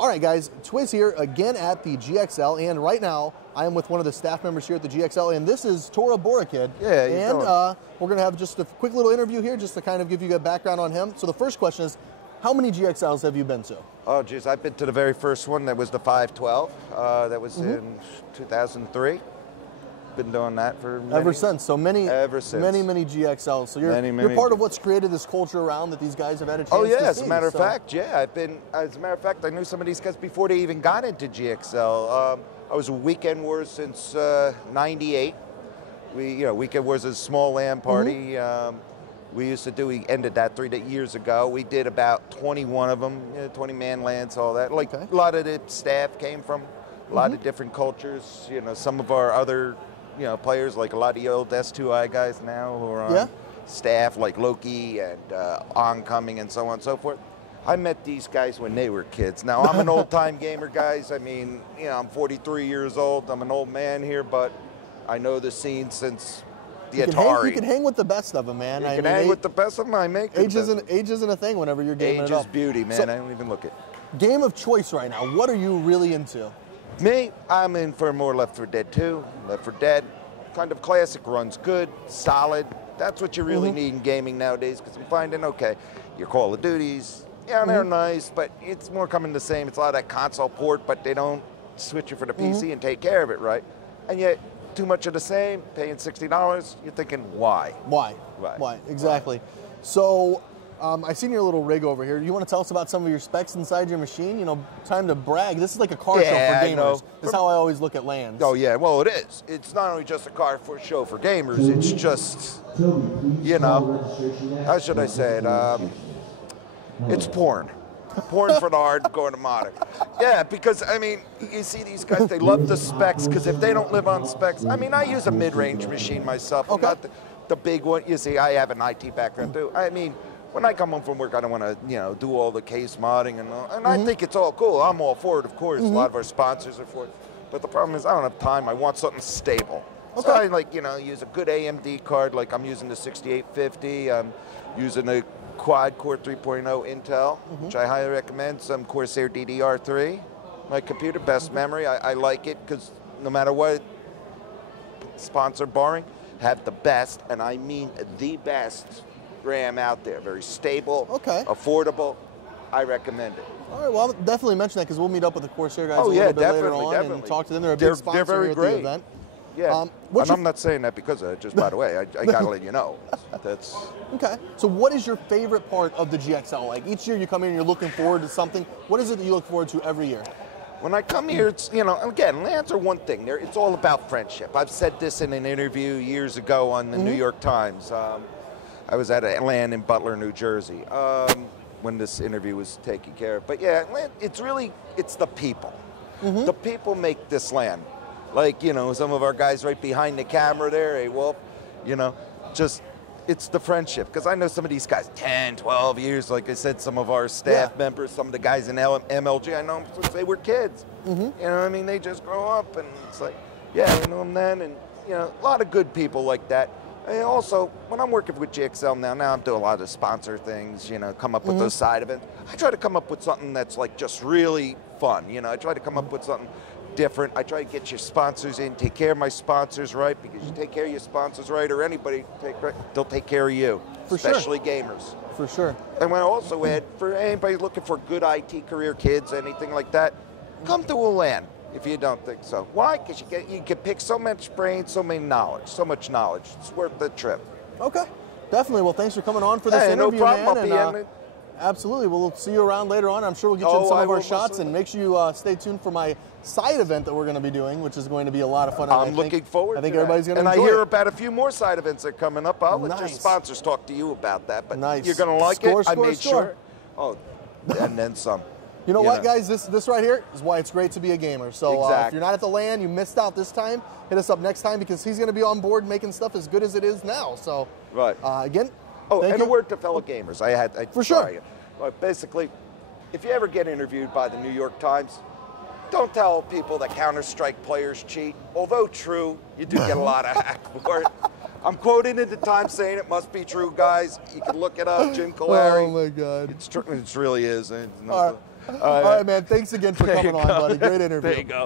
All right, guys, Twiz here again at the GXL, and right now I am with one of the staff members here at the GXL, and this is Toraborakid. Yeah, and we're going to have just a quick little interview here just to kind of give you a background on him. So the first question is, how many GXLs have you been to? Oh, geez, I've been to the very first one. That was the 512. That was in 2003. Been doing that for ever since. So many GXLs. So you're part of what's created this culture around that these guys have had a chance to see. As a matter of fact, yeah. As a matter of fact, I knew some of these guys before they even got into GXL. I was with Weekend Wars since '98. Weekend Wars is a small LAN party. We ended that 3 years ago. We did about 21 of them, 20-man LANs, all that. Like a lot of the staff came from a lot of different cultures. Some of our other players, like a lot of the old S2I guys now who are on staff, like Loki and Oncoming and so on and so forth. I met these guys when they were kids. Now, I'm an old-time gamer, guys. I mean, I'm 43 years old. I'm an old man here, but I know the scene since the Atari. You can hang with the best of them, man. You can hang with the best of them. Age isn't a thing whenever you're gaming it up. Age is beauty, man. I don't even look it. Game of choice right now. What are you really into? Me, I'm in for more Left 4 Dead 2, Left 4 Dead. Kind of classic, runs good, solid. That's what you really need in gaming nowadays, because I'm finding, okay, your Call of Duties, they're nice, but it's more coming the same. It's a lot of that console port, but they don't switch you for the PC and take care of it, right? And yet, too much of the same, paying $60, you're thinking, why? Why? Exactly. Why? So, I seen your little rig over here. You want to tell us about some of your specs inside your machine? Time to brag. This is like a car show for gamers. This is how I always look at LANs. Oh, yeah. Well, it is. It's not only just a car show for gamers. It's just, how should I say it? It's porn. Porn for the hardcore modder. Yeah, because, you see these guys, they love the specs, because if they don't live on specs, I use a mid-range machine myself. I'm not the big one. You see, I have an IT background, too. When I come home from work, I don't want to, do all the case modding and all. And I think it's all cool. I'm all for it, of course. A lot of our sponsors are for it. But the problem is I don't have time. I want something stable. So I, use a good AMD card. Like I'm using the 6850. I'm using a quad-core 3.0 Intel, which I highly recommend. Some Corsair DDR3. My computer, best memory. I like it because no matter what sponsor barring, have the best, and I mean the best RAM out there. Very stable, affordable. I recommend it. All right, well, I'll definitely mention that because we'll meet up with the Corsair guys a little bit later on and talk to them. They're a big sponsor very here at the event. Yeah, and I'm not saying that because of it, just by the way. I got to let you know. That's okay. So what is your favorite part of the GXL? Like each year you come in and you're looking forward to something. What is it that you look forward to every year? When I come here, it's, again, LANs are one thing. It's all about friendship. I've said this in an interview years ago on the New York Times. I was at a LAN in Butler, New Jersey, when this interview was taken care of. But yeah, it's the people. The people make this LAN. Like, some of our guys right behind the camera there, hey, Wolf, it's the friendship. Because I know some of these guys, 10, 12 years, like I said, some of our staff members, some of the guys in MLG, I know them since they were kids. They just grow up, and it's like, I know them then, and, a lot of good people like that. And also, when I'm working with GXL now I'm doing a lot of sponsor things, come up with those side events. I try to come up with something that's like just really fun, I try to come up with something different. I try to get your sponsors in, take care of my sponsors right, because you take care of your sponsors right, or anybody, they'll take care of you, especially gamers. For sure. And when I also add, for anybody looking for good IT career, kids, anything like that, come to a LAN. If you don't think so. Why? Because you can pick so much brain, so much knowledge. It's worth the trip. Okay, definitely. Well, thanks for coming on for this interview, no problem. man. Absolutely. We'll see you around later on. I'm sure we'll get you in some of our shots, and make sure you stay tuned for my side event that we're going to be doing, which is going to be a lot of fun. I'm looking forward to I think everybody's going to enjoy it. And I hear about a few more side events that are coming up. I'll let your sponsors talk to you about that. But you're going to like it. I made sure. Oh, and then some. You know what, guys? This right here is why it's great to be a gamer. So if you're not at the LAN, you missed out this time, hit us up next time, because he's going to be on board making stuff as good as it is now. So again, and a word to fellow gamers. For sure. Basically, if you ever get interviewed by the New York Times, don't tell people that Counter-Strike players cheat. Although true, you do get a lot of hack for it. I'm quoting at the Times saying it must be true, guys. You can look it up, Jim Callari. Oh my God. It really is. All right, man. Thanks again for coming on, buddy. Great interview. There you go.